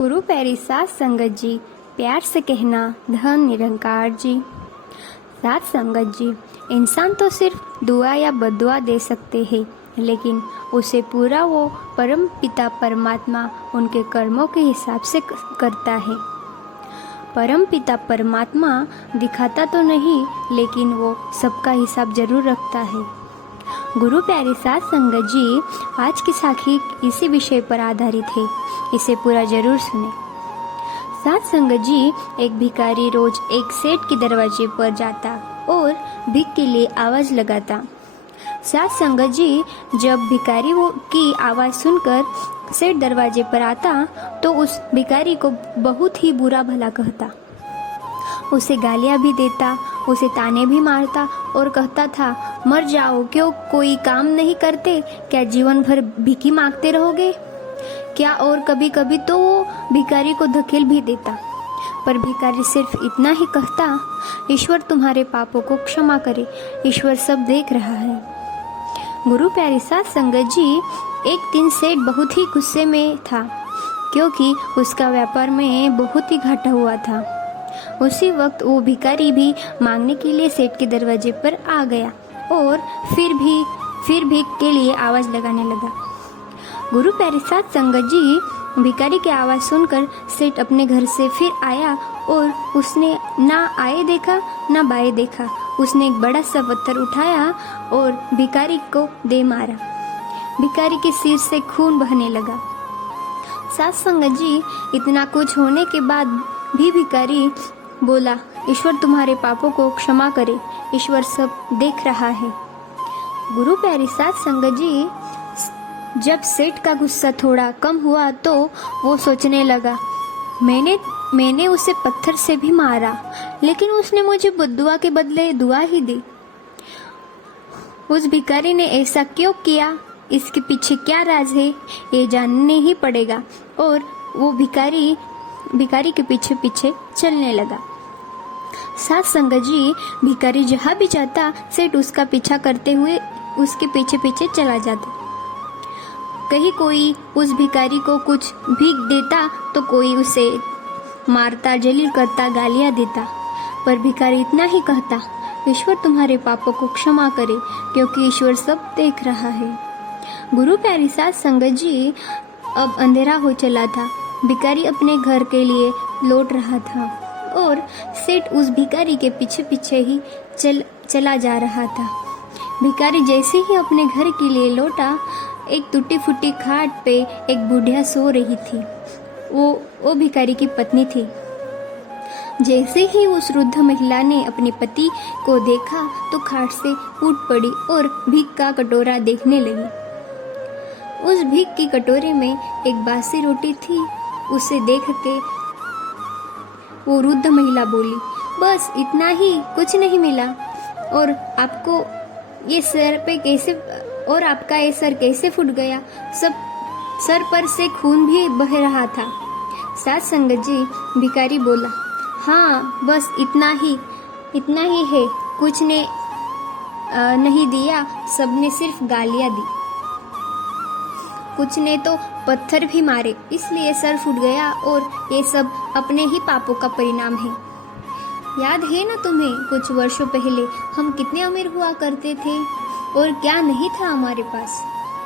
गुरु प्यारी सात संगत जी, प्यार से कहना धन निरंकार जी। सात संगत जी, इंसान तो सिर्फ दुआ या बदुआ दे सकते हैं, लेकिन उसे पूरा वो परम पिता परमात्मा उनके कर्मों के हिसाब से करता है। परम पिता परमात्मा दिखाता तो नहीं, लेकिन वो सबका हिसाब जरूर रखता है। गुरु प्यारी सात संगत जी, आज की साखी इसी विषय पर आधारित है, इसे पूरा जरूर सुने। सात संगत जी, एक भिखारी रोज एक सेठ के दरवाजे पर जाता और भीख के लिए आवाज लगाता। सात संगत जी, जब भिखारी वो की आवाज सुनकर सेठ दरवाजे पर आता तो उस भिखारी को बहुत ही बुरा भला कहता, उसे गालियां भी देता, उसे ताने भी मारता और कहता था, मर जाओ, क्यों कोई काम नहीं करते? क्या जीवन भर भीखी मांगते रहोगे क्या? और कभी कभी तो वो भिखारी को धकेल भी देता। पर भिखारी सिर्फ इतना ही कहता, ईश्वर तुम्हारे पापों को क्षमा करे, ईश्वर सब देख रहा है। गुरु प्यारी सात संगत जी, एक दिन सेठ बहुत ही गुस्से में था, क्योंकि उसका व्यापार में बहुत ही घाटा हुआ था। उसी वक्त वो भिखारी भी मांगने के लिए सेठ के दरवाजे पर आ गया और फिर भीख के लिए आवाज लगाने लगा। गुरु प्यारे सात संगत जी, भिखारी की आवाज सुनकर सेठ अपने घर से फिर आया और उसने ना आए देखा ना बाएं देखा। उसने एक बड़ा सा पत्थर उठाया और भिखारी को दे मारा। भिखारी के सिर से खून बहने लगा। सात संगत जी, इतना कुछ होने के बाद भी भिखारी बोला, ईश्वर तुम्हारे पापों को क्षमा करे, ईश्वर सब देख रहा है। गुरु प्यारी सात संगत जी, जब सेठ का गुस्सा थोड़ा कम हुआ तो वो सोचने लगा, मैंने उसे पत्थर से भी मारा, लेकिन उसने मुझे बद्दुआ के बदले दुआ ही दी। उस भिखारी ने ऐसा क्यों किया? इसके पीछे क्या राज है? ये जानने ही पड़ेगा। और वो भिखारी के पीछे पीछे चलने लगा। सात संगत जी, भिखारी जहाँ भी जाता सेठ उसका पीछा करते हुए उसके पीछे पीछे चला जाता। कहीं कोई उस भिखारी को कुछ भीख देता तो कोई उसे मारता, जलील करता, गालियां देता। पर भिखारी इतना ही कहता, ईश्वर तुम्हारे पापों को क्षमा करे, क्योंकि ईश्वर सब देख रहा है। गुरु प्यारी सात संगत जी, अब अंधेरा हो चला था। भिखारी अपने घर के लिए लौट रहा था और सेठ उस भिखारी के पीछे पीछे ही चला जा रहा था। भिखारी जैसे ही अपने घर के लिए लौटा, एक टूटी फूटी खाट पे एक बुढ़िया सो रही थी। वो भिखारी की पत्नी थी। जैसे ही उस वृद्ध महिला ने अपने पति को देखा तो खाट से उठ पड़ी और भीख का कटोरा देखने लगी। उस भीख की कटोरे में एक बासी रोटी थी। उसे देख के वो वृद्ध महिला बोली, बस इतना ही, कुछ नहीं मिला? और आपका ये सर कैसे फूट गया? सब सर पर से खून भी बह रहा था। सात संगत जी, भिखारी बोला, हाँ बस इतना ही है, कुछ ने नहीं दिया, सबने सिर्फ गालियां दी, कुछ ने तो पत्थर भी मारे, इसलिए सर फूट गया और ये सब अपने ही पापों का परिणाम है। याद है ना तुम्हें, कुछ वर्षों पहले हम कितने अमीर हुआ करते थे और क्या नहीं था हमारे पास?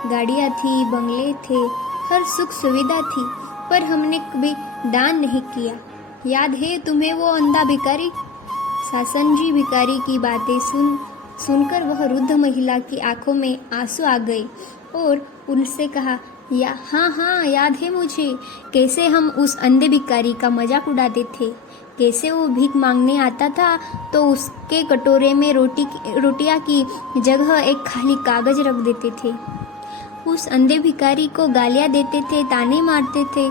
गाड़ियाँ थी, बंगले थे, हर सुख सुविधा थी, पर हमने कभी दान नहीं किया। याद है तुम्हें वो अंधा भिखारी? सासन जी, भिखारी की बातें सुनकर वह वृद्ध महिला की आंखों में आंसू आ गए और उनसे कहा, हाँ याद है मुझे, कैसे हम उस अंधे भिखारी का मजाक उड़ाते थे, कैसे वो भीख मांगने आता था तो उसके कटोरे में रोटियां की जगह एक खाली कागज रख देते थे। उस अंधे भिखारी को गालियां देते थे, ताने मारते थे,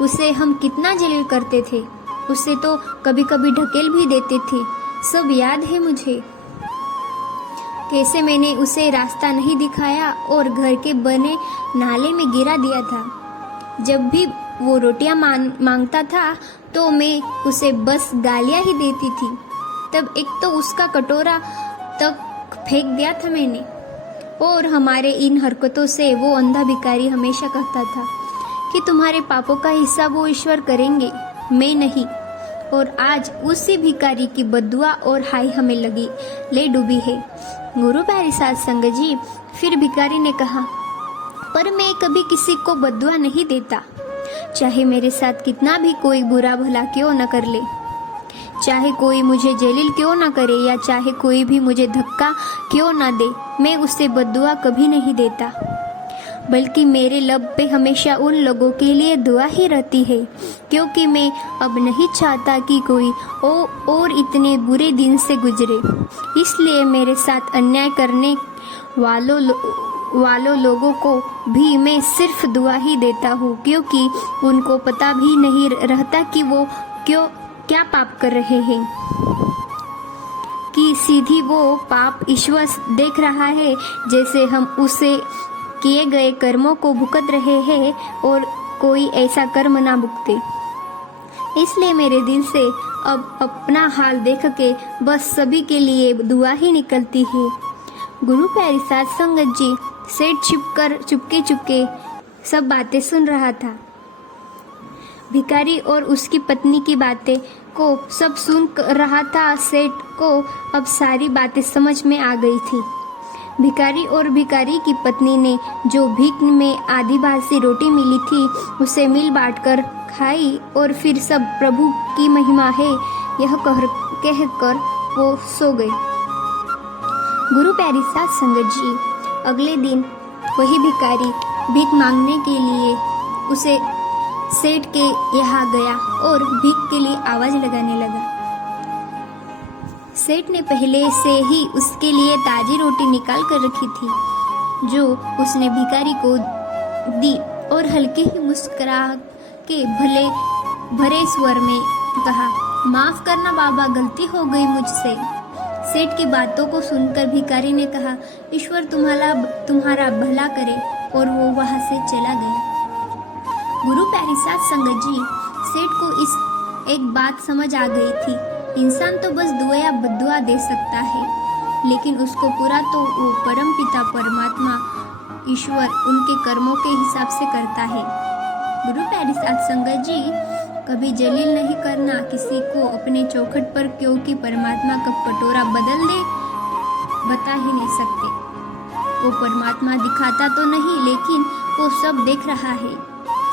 उसे हम कितना जलील करते थे, उसे तो कभी कभी ढकेल भी देते थे। सब याद है मुझे, कैसे मैंने उसे रास्ता नहीं दिखाया और घर के बने नाले में गिरा दिया था। जब भी वो रोटियां मांगता था तो मैं उसे बस गालियां ही देती थी। तब एक तो उसका कटोरा तक फेंक दिया था मैंने। और हमारे इन हरकतों से वो अंधा भिखारी हमेशा कहता था कि तुम्हारे पापों का हिस्सा वो ईश्वर करेंगे, मैं नहीं। और आज उसी भिखारी की बद्दुआ और हाय हमें लगी ले डूबी है। गुरु प्यारे साध संगत जी, फिर भिखारी ने कहा, पर मैं कभी किसी को बद्दुआ नहीं देता, चाहे मेरे साथ कितना भी कोई बुरा भला क्यों न कर ले, चाहे कोई मुझे जलील क्यों ना करे या चाहे कोई भी मुझे धक्का क्यों ना दे, मैं उससे बद्दुआ कभी नहीं देता। बल्कि मेरे लब पे हमेशा उन लोगों के लिए दुआ ही रहती है, क्योंकि मैं अब नहीं चाहता कि कोई और इतने बुरे दिन से गुजरे। इसलिए मेरे साथ अन्याय करने वालों लोगों को भी मैं सिर्फ दुआ ही देता हूँ, क्योंकि उनको पता भी नहीं रहता कि वो क्या पाप कर रहे हैं, कि सीधी वो पाप ईश्वर देख रहा है, जैसे हम उसे किए गए कर्मों को भुगत रहे हैं और कोई ऐसा कर्म ना भुगते। इसलिए मेरे दिल से अब अपना हाल देख के बस सभी के लिए दुआ ही निकलती है। गुरु प्यारी साध संगत जी, सेठ चुपके सब बातें सुन रहा था। भिखारी और उसकी पत्नी की बातें को सब सुन रहा था। सेठ को अब सारी बातें समझ में आ गई थी। भिखारी और भिखारी की पत्नी ने जो भीख में आधी भासी रोटी मिली थी उसे मिल बांट कर खाई और फिर सब प्रभु की महिमा है यह कहकर वो सो गए। गुरु प्यारी साध संगत जी, अगले दिन वही भिखारी भीख मांगने के लिए उसे सेठ के यहाँ गया और भीख के लिए आवाज लगाने लगा। सेठ ने पहले से ही उसके लिए ताजी रोटी निकाल कर रखी थी, जो उसने भिखारी को दी और हल्के ही मुस्कुरा के भरे स्वर में कहा, माफ करना बाबा, गलती हो गई मुझसे। सेठ की बातों को सुनकर भिखारी ने कहा, ईश्वर तुम्हारा भला करे, और वो वहां से चला गया। गुरु प्यारी साध संगत जी, सेठ को इस एक बात समझ आ गई थी, इंसान तो बस दुआ या बद्दुआ दे सकता है, लेकिन उसको पूरा तो वो परम पिता परमात्मा ईश्वर उनके कर्मों के हिसाब से करता है। गुरु प्यारी साध संगत जी, कभी जलील नहीं करना किसी को अपने चौखट पर, क्योंकि परमात्मा कब कटोरा बदल दे बता ही नहीं सकते। वो परमात्मा दिखाता तो नहीं, लेकिन वो सब देख रहा है,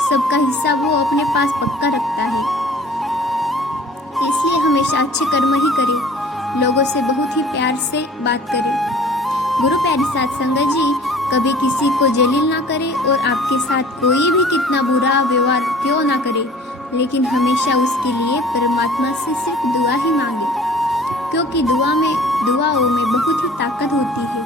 सबका हिस्सा वो अपने पास पक्का रखता है। इसलिए हमेशा अच्छे कर्म ही करें, लोगों से बहुत ही प्यार से बात करें। गुरु प्यारी साध संगत जी, कभी किसी को जलील ना करे और आपके साथ कोई भी कितना बुरा व्यवहार क्यों ना करे, लेकिन हमेशा उसके लिए परमात्मा से सिर्फ दुआ ही मांगे, क्योंकि दुआओं में बहुत ही ताकत होती है।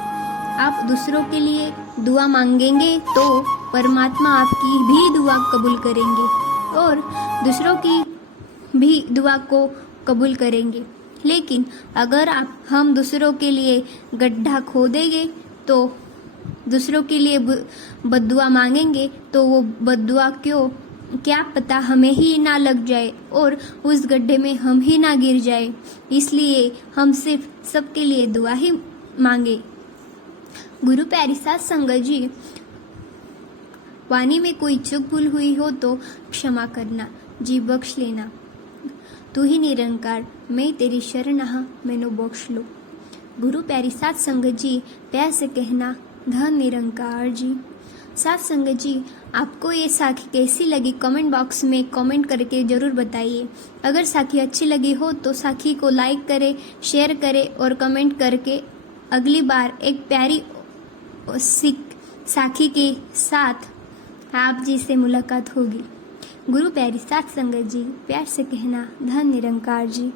आप दूसरों के लिए दुआ मांगेंगे तो परमात्मा आपकी भी दुआ कबूल करेंगे और दूसरों की भी दुआ को कबूल करेंगे। लेकिन अगर हम दूसरों के लिए गड्ढा खोदेंगे तो दूसरों के लिए बद्दुआ मांगेंगे तो वो बद्दुआ क्या पता हमें ही ना लग जाए और उस गड्ढे में हम ही ना गिर जाए। इसलिए हम सिर्फ सबके लिए दुआ ही मांगे। गुरु प्यारी साध संगत जी, वाणी में कोई चूक भूल हुई हो तो क्षमा करना, जी बख्श लेना। तू ही निरंकार, मैं तेरी शरण आहा, मैनू बख्श लो। गुरु प्यारी साध संगत जी, प्यार से कहना, धन निरंकार जी। साध संगत जी, आपको ये साखी कैसी लगी कमेंट बॉक्स में कमेंट करके ज़रूर बताइए। अगर साखी अच्छी लगी हो तो साखी को लाइक करें, शेयर करें और कमेंट करके अगली बार एक प्यारी साखी के साथ आप जी से मुलाकात होगी। गुरु प्यारी साध संगत जी, प्यार से कहना, धन निरंकार जी।